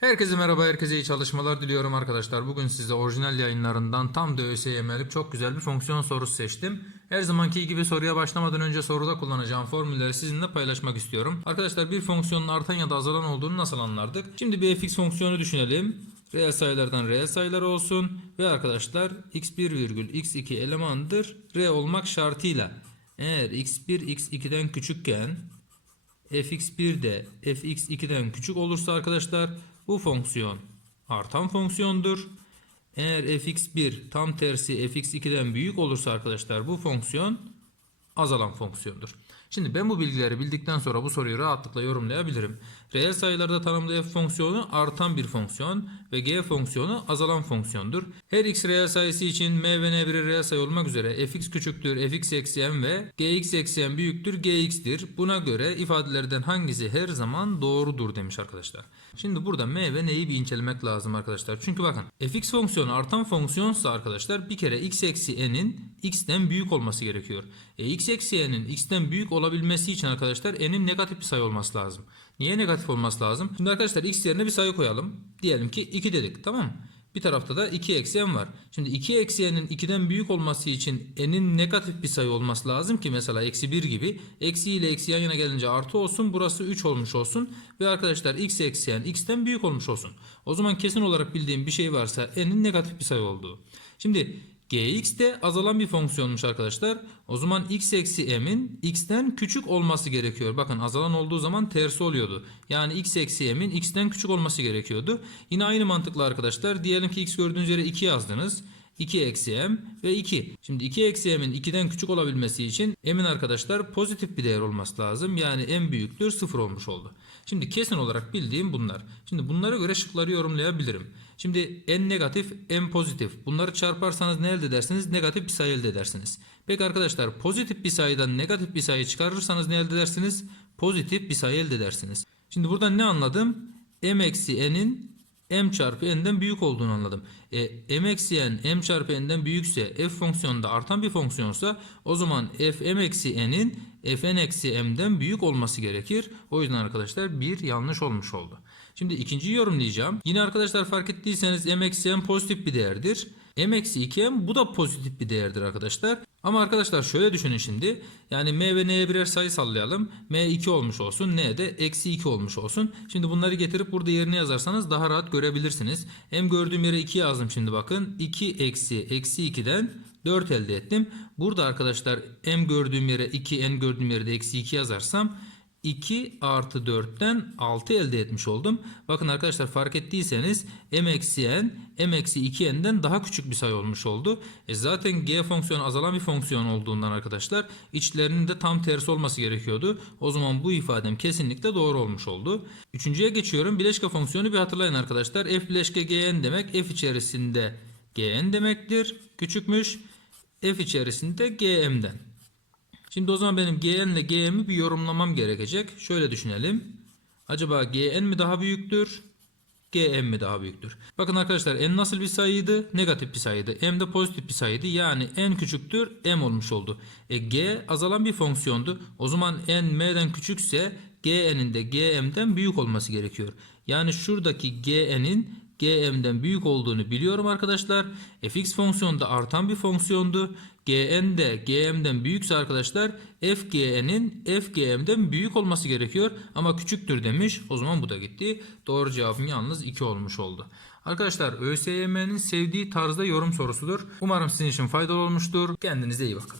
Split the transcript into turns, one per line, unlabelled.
Herkese merhaba, herkese iyi çalışmalar diliyorum arkadaşlar. Bugün size orijinal yayınlarından tam da ÖSYM'lik çok güzel bir fonksiyon sorusu seçtim. Her zamanki gibi soruya başlamadan önce soruda kullanacağım formülleri sizinle paylaşmak istiyorum. Arkadaşlar bir fonksiyonun artan ya da azalan olduğunu nasıl anlardık? Şimdi bir fx fonksiyonu düşünelim. Reel sayılardan reel sayılar olsun ve arkadaşlar x1 virgül x2 elemandır r olmak şartıyla eğer x1 x2'den küçükken fx1 de fx2'den küçük olursa arkadaşlar bu fonksiyon artan fonksiyondur. Eğer fx1 tam tersi fx2'den büyük olursa arkadaşlar bu fonksiyon azalan fonksiyondur. Şimdi ben bu bilgileri bildikten sonra bu soruyu rahatlıkla yorumlayabilirim. Reel sayılarda tanımlı f fonksiyonu artan bir fonksiyon ve g fonksiyonu azalan fonksiyondur. Her x reel sayısı için m ve n bir reel sayı olmak üzere fx küçüktür fx eksi m ve gx eksi m büyüktür gx'tir. Buna göre ifadelerden hangisi her zaman doğrudur demiş arkadaşlar. Şimdi burada m ve n'yi bir incelemek lazım arkadaşlar. Çünkü bakın fx fonksiyonu artan fonksiyonsa arkadaşlar bir kere x eksi n'in x'ten büyük olması gerekiyor. E, x eksi n'in x'ten büyük olabilmesi için arkadaşlar n'in negatif bir sayı olması lazım. Niye negatif olması lazım? Şimdi arkadaşlar x yerine bir sayı koyalım. Diyelim ki 2 dedik tamam mı? Bir tarafta da 2 eksi n var. Şimdi 2 eksi n'in 2'den büyük olması için n'in negatif bir sayı olması lazım ki mesela eksi 1 gibi. Eksi ile eksi yan yana gelince artı olsun. Burası 3 olmuş olsun. Ve arkadaşlar x eksi n x'ten büyük olmuş olsun. O zaman kesin olarak bildiğim bir şey varsa n'in negatif bir sayı olduğu. Şimdi gx de azalan bir fonksiyonmuş arkadaşlar. O zaman x eksi m'in x'ten küçük olması gerekiyor. Bakın azalan olduğu zaman tersi oluyordu. Yani x eksi m'in x'ten küçük olması gerekiyordu. Yine aynı mantıkla arkadaşlar. Diyelim ki x gördüğünüz yere 2 yazdınız. 2 eksi m ve 2. Şimdi 2 eksi m'in 2'den küçük olabilmesi için m'in arkadaşlar pozitif bir değer olması lazım. Yani m büyüktür 0 olmuş oldu. Şimdi kesin olarak bildiğim bunlar. Şimdi bunlara göre şıkları yorumlayabilirim. Şimdi n negatif, n pozitif. Bunları çarparsanız ne elde edersiniz? Negatif bir sayı elde edersiniz. Peki arkadaşlar pozitif bir sayıdan negatif bir sayı çıkarırsanız ne elde edersiniz? Pozitif bir sayı elde edersiniz. Şimdi buradan ne anladım? m eksi n'in m çarpı n'den büyük olduğunu anladım. E, m eksi n m çarpı n'den büyükse f fonksiyonunda artan bir fonksiyonsa o zaman f m eksi n'in f n eksi m'den büyük olması gerekir. O yüzden arkadaşlar bir yanlış olmuş oldu. Şimdi ikinciyi yorumlayacağım. Yine arkadaşlar fark ettiyseniz m eksi n pozitif bir değerdir. M eksi 2m bu da pozitif bir değerdir arkadaşlar. Ama arkadaşlar şöyle düşünün şimdi. Yani m ve n'ye birer sayı sallayalım. m 2 olmuş olsun. n de eksi 2 olmuş olsun. Şimdi bunları getirip burada yerine yazarsanız daha rahat görebilirsiniz. m gördüğüm yere 2 yazdım şimdi bakın. 2 eksi eksi 2'den 4 elde ettim. Burada arkadaşlar m gördüğüm yere 2 n gördüğüm yere de eksi 2 yazarsam 2 artı 4'ten 6 elde etmiş oldum. Bakın arkadaşlar fark ettiyseniz m eksi n m eksi 2n'den daha küçük bir sayı olmuş oldu. E zaten g fonksiyonu azalan bir fonksiyon olduğundan arkadaşlar içlerinin de tam tersi olması gerekiyordu. O zaman bu ifadem kesinlikle doğru olmuş oldu. Üçüncüye geçiyorum. Bileşke fonksiyonu bir hatırlayın arkadaşlar. f bileşke gn demek f içerisinde gn demektir. Küçükmüş. f içerisinde gm'den. Şimdi o zaman benim gn ile gm'i bir yorumlamam gerekecek. Şöyle düşünelim. Acaba gn mi daha büyüktür? gm mi daha büyüktür? Bakın arkadaşlar n nasıl bir sayıydı? Negatif bir sayıydı. m de pozitif bir sayıydı. Yani n küçüktür m olmuş oldu. E g azalan bir fonksiyondu. O zaman n m'den küçükse gn'in de gm'den büyük olması gerekiyor. Yani şuradaki gn'in gm'den büyük olduğunu biliyorum arkadaşlar. fx fonksiyonu da artan bir fonksiyondu. gn de gm'den büyükse arkadaşlar fgn'in fgm'den büyük olması gerekiyor. Ama küçüktür demiş. O zaman bu da gitti. Doğru cevabım yalnız 2 olmuş oldu. Arkadaşlar ÖSYM'nin sevdiği tarzda yorum sorusudur. Umarım sizin için faydalı olmuştur. Kendinize iyi bakın.